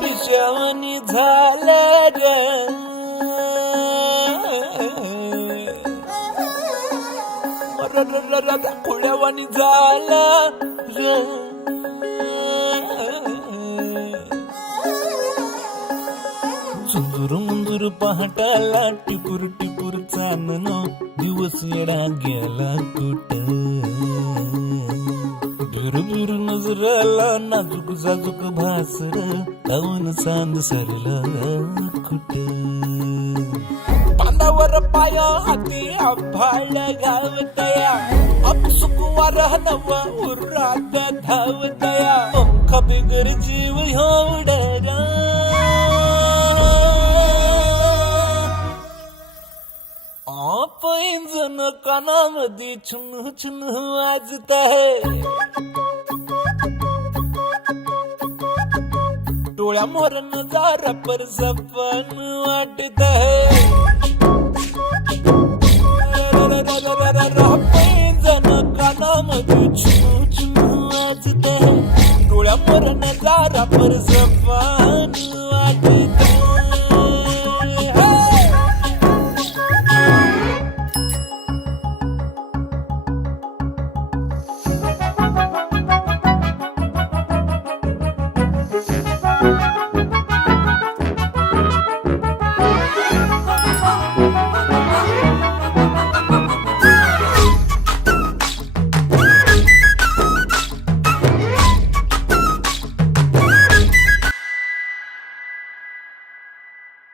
पिशवणी झालं ग खुळ्यावानी झालं ग सुंदर मुंदूर पहाटाला टिपूर टिपूर चांदणं दिवस येडा गेला कुठं बिर नजराला नाजूक जाजूक भासर लावून चांद सरलं कुठं पांडावर पाया हाती आभाळ गावतया अपसुकवार नव उरात धावतया पंख बिगर जीव एवढा पैंजण कानामध्ये चुन चुन वाजत आहे डोळ्या मोर नजारा पर सपन वाटत है पैंजण कानामध्ये चुन चुन वाजत है डोळ्या मोर नजारा पर सपन